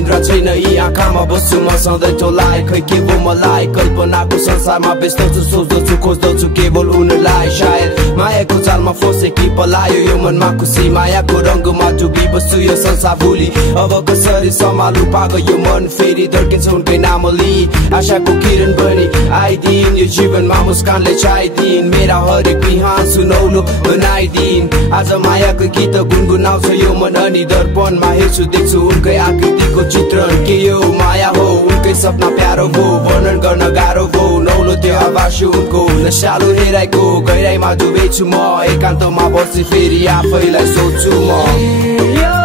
निन्द्रा छैन यी आँखामा बस्छु म सधैँ टोलाए खै के भो मलाई कल्पनाको संसारमा व्यस्त छु सोच्दछु खोज्दछु केवल उनीलाई सायद मायाको चालमा फसे कि पलायो यो मनमा खुसी मायाको रङ्गमा डुबी बस्छु यो संसार भुली अब कसरी सम्हालु पागो यो मन फेरि धड्किन्छ उनकै नाम लिई आशाको किरण बनी आइदिन यो जीवनमा मुस्कानले छाइदिन मेरा हरेक बिहान सुनौलो बनाइदिन आज मायाको गीत गुनगुनाउँछ यो मन अनि दर्पणमा हेर्छु देख्छु उनकै आकृतिको चित्रण के यो माया हो उनकै सपना प्यारो हो वर्णन गर्न गाह्रो हो नौलो त्यो आवाज उनको नशालु हेराइको गहिराइमा डुबेछु म एकान्तमा बसी फेरि आफैलाई सोध्छु म